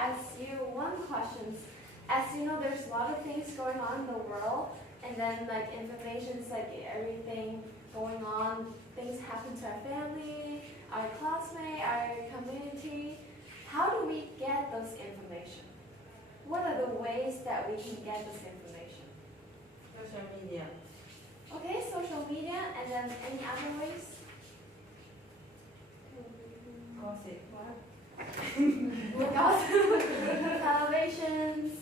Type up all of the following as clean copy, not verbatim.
ask you one question. As you know, there's a lot of things going on in the world, and then like information's like everything going on. Things happen to our family, our classmate, our community. How do we get those information? What are the ways that we can get this information? Social media. Okay, social media, and then any other ways? Gossip. Televisions.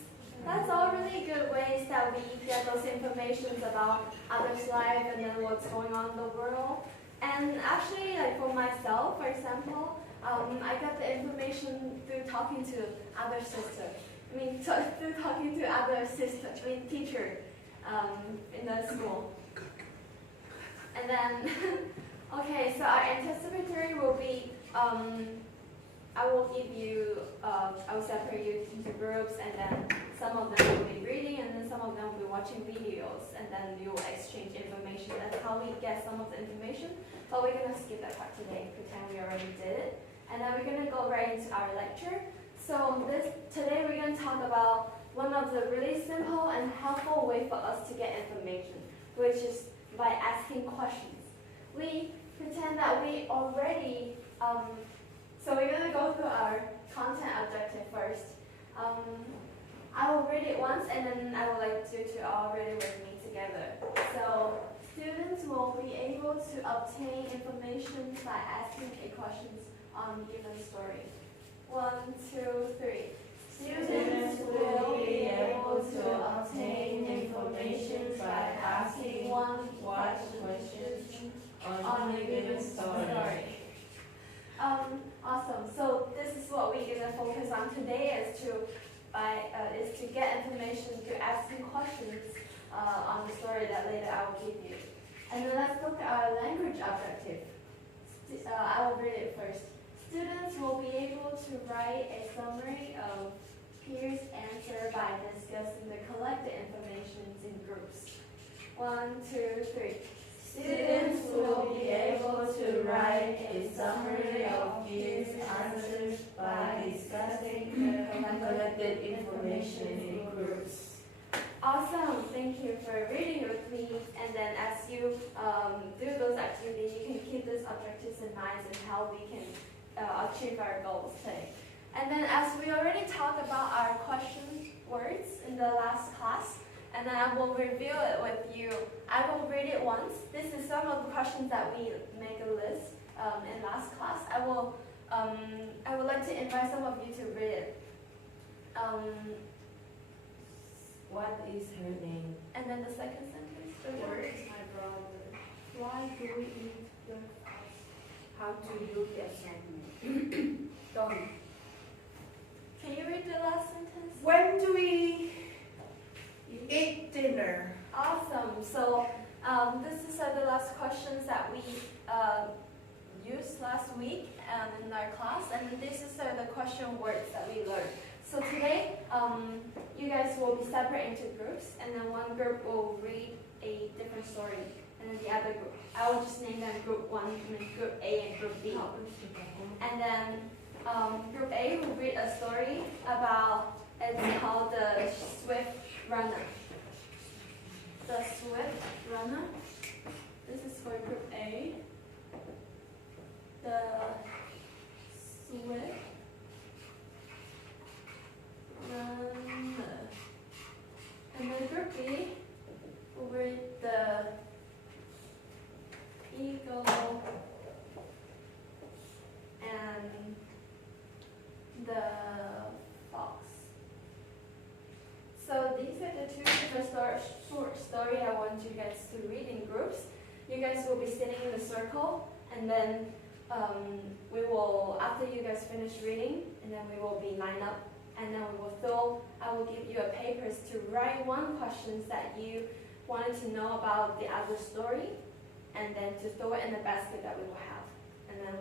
That's all really good ways that we get those informations about others' life and then what's going on in the world. And actually, like for myself, for example, I got the information through talking to other sisters. Through talking to other sisters, teacher in the school. And then, okay, so our anticipatory will be, I will give you, I will separate you into groups, and then some of them will be reading, and then some of them will be watching videos, and then you will exchange information. That's how we get some of the information, but we're going to skip that part today, pretend we already did it. And then we're going to go right into our lecture. So today we're going to talk about one of the really simple and helpful way for us to get information, which is by asking questions. We pretend that we already, so we're going to go through our content objective first. I will read it once, and then I would like you to all read it with me together. So students will be able to obtain information by asking a questions on given story. 1, 2, 3. Students will be able to obtain information by asking what questions on a given story. Awesome. So this is what we're gonna focus on today is to get information through asking questions on the story that later I will give you. And then let's look at our language objective. I will read it first. Students will be able to write a summary of peers' answer by discussing the collected information in groups. 1, 2, 3. Students will be able to write a summary of peers' answers by discussing the collected information in groups. Awesome, thank you for reading with me. And then as you do those activities, you can keep these objectives in mind and how we can achieve our goals today. And then as we already talked about our question words in the last class, and then I will review it with you. I will read it once. This is some of the questions that we make a list in last class. I would like to invite some of you to read it. What is her name? And then the second sentence. Where is my brother? Why do we eat breakfast? How to do the assignment? Done. Can you read the last sentence? When do we eat dinner? Awesome. So this is the last questions that we used last week in our class, and this is the question words that we learned. So today, you guys will be separated into groups, and then one group will read a different story, and then the other group, I will just name them group 1, and then group A and group B. And then group A will read a story about, it's called the Swift Runner. The Swift Runner. This is for group A. The Swift Runner. And then group B will read the Eagle and the Fox. So these are the two different short story I want you guys to read in groups. You guys will be sitting in a circle, and then we will, after you guys finish reading, and then we will be lined up, and then I will give you a papers to write one questions that you wanted to know about the other story, and then to throw it in the basket that we will have. And then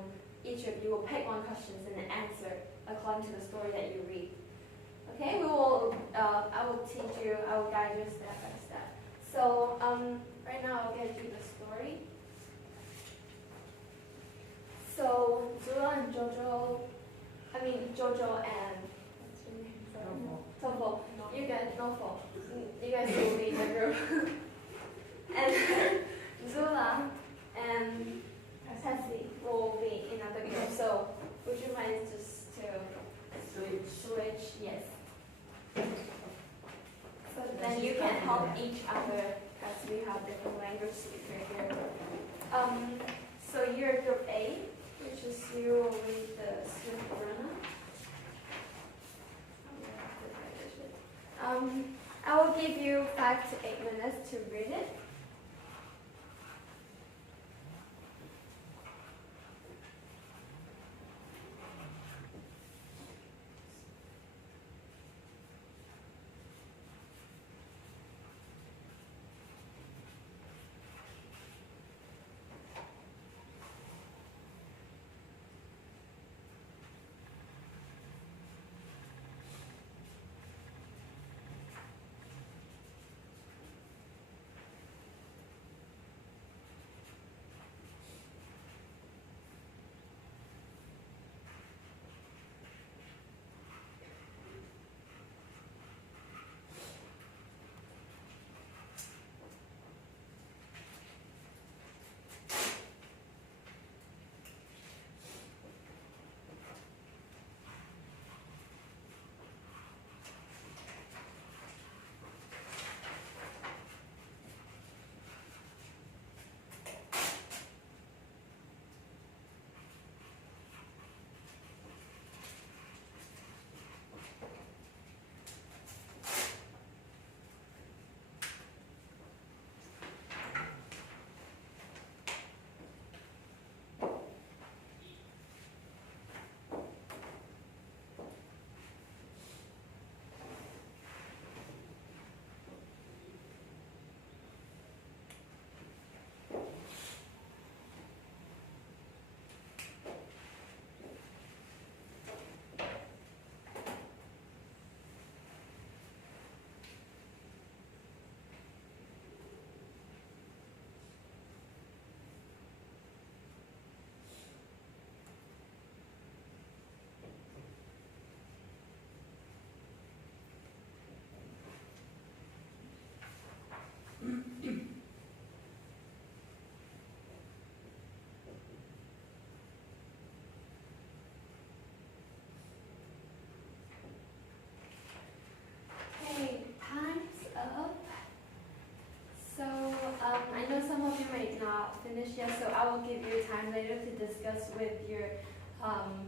each of you will pick one question and then answer according to the story that you read. Okay, I will teach you, I will guide you step by step. So right now I'll get you the story. So Jojo and TOEFL. You guys, TOEFL. You guys will be in the group. And Zula and Tessie will be in another group. So would you mind just to switch? Yes. So then you can help each other as we have different language speakers here. So you're group A, which is you will read the student runner. I will give you 5 to 8 minutes to read it. Okay, time's up. So I know some of you may not finish yet, so I will give you time later to discuss with your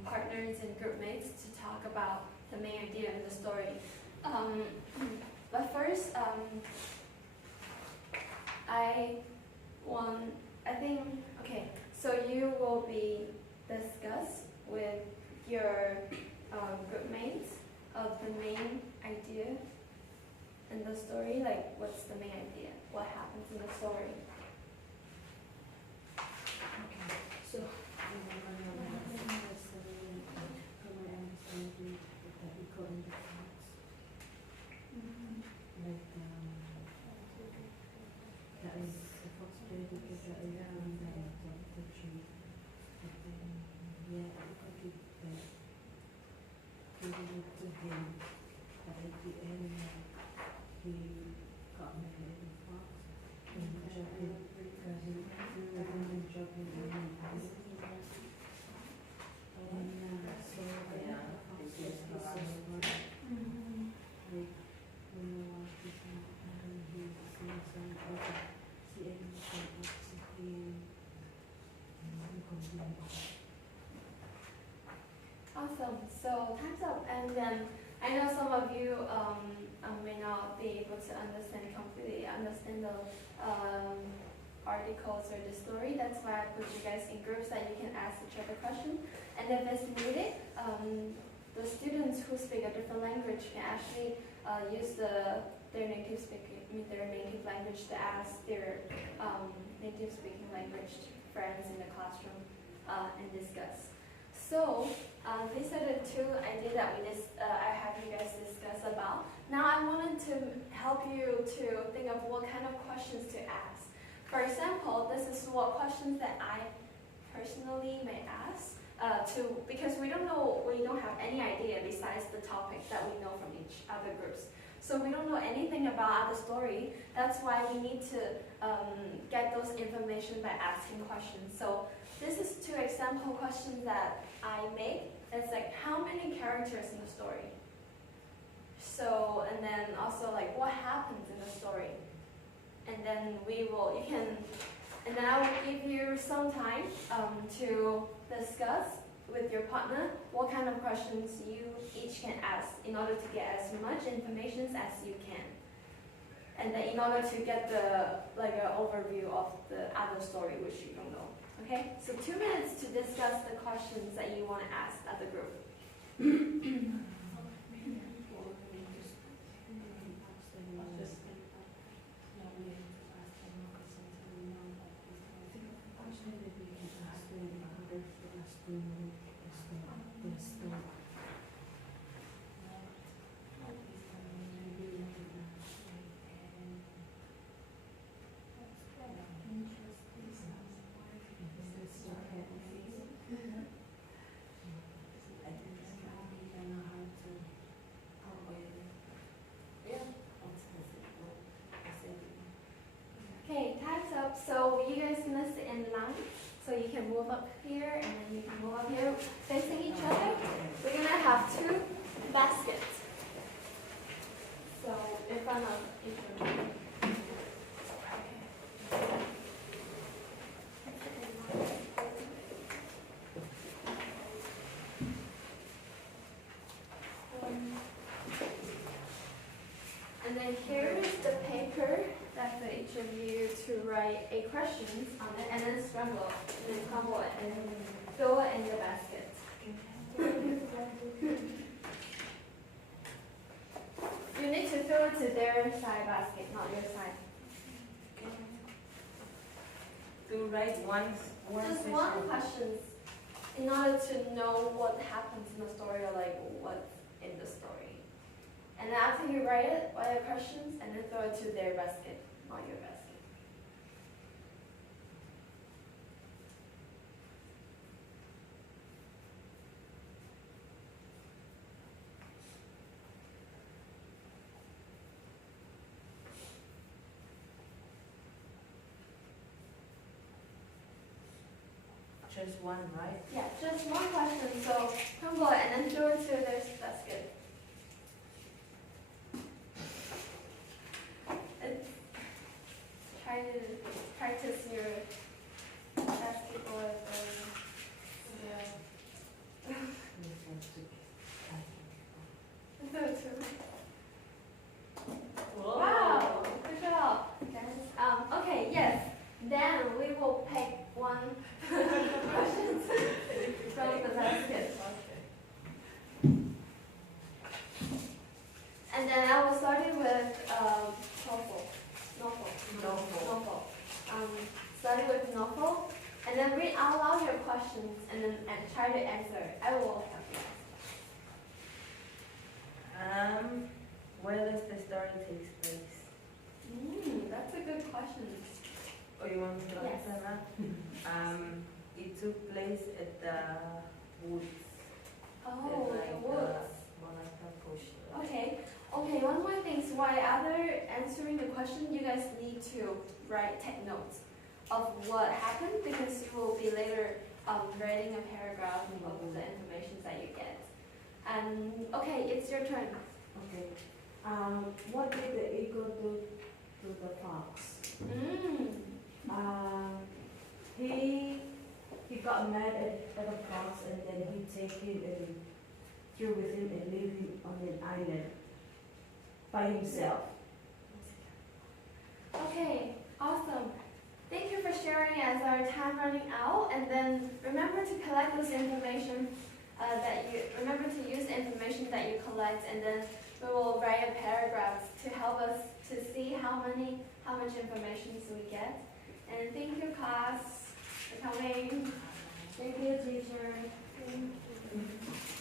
partners and group mates to talk about the main idea of the story. But first, so you will be discuss with your group mates of the main idea in the story, like what's the main idea, what happens in the story. Okay. So, Awesome. So time's up, and then I know some of you may not be able to completely understand the articles or the story. That's why I put you guys in groups that you can ask each other questions. And if it's needed, the students who speak a different language can actually use their native language to ask their native speaking language friends in the classroom and discuss. So these are the 2 ideas that I have you guys discuss about. Now I wanted to help you to think of what kind of questions to ask. For example, this is what questions that I personally may ask because we don't have any idea besides the topic that we know from each other groups. So we don't know anything about other story. That's why we need to get those information by asking questions. So this is 2 example questions that I made. It's like, how many characters in the story? So, and then also like, what happens in the story? And then and then I will give you some time to discuss with your partner what kind of questions you each can ask in order to get as much information as you can. And then in order to get an overview of the other story which you don't know. Okay? So 2 minutes to discuss the questions that you want to ask at the group. Okay, time's up. So you guys gonna sit in line. So you can move up here and then you can move up here facing each other. We're gonna have 2 baskets. So in front of each other. And then here is the paper that for each of you to write a questions on it, and then scramble, and then crumble it, and then throw it in the basket. You need to throw it to their side basket, not your side. To write one Just question. one question, in order to know what happens in the story or like what's in the story. And then after you write your questions, and then throw it to their basket, not your basket. Just one, right? Yeah, just one question. So crumble it and then throw it to their basket. Try to practice your basketball. Wow, good job. Okay, yes. Then we will pick one question from the basket. And then I will start it with novel. Starting with novel, and then read out loud your questions, and then try to answer. I will help you. Where does the story take place? That's a good question. Oh, you want me to Yes. answer that? It took place at the woods. Oh, the woods. Okay. Okay, one more thing. So while other answering the question, you guys need to take notes of what happened, because you will be later writing a paragraph of the information that you get. And okay, it's your turn. Okay. What did the eagle do to the fox? He got mad at the fox, and then he take him and threw with him and leave him on an island by himself. Okay, awesome. Thank you for sharing as our time running out. And then remember to collect this information remember to use the information that you collect, and then we will write a paragraph to help us to see how much information we get. And thank you, class, for coming. Thank you, teacher. Thank you.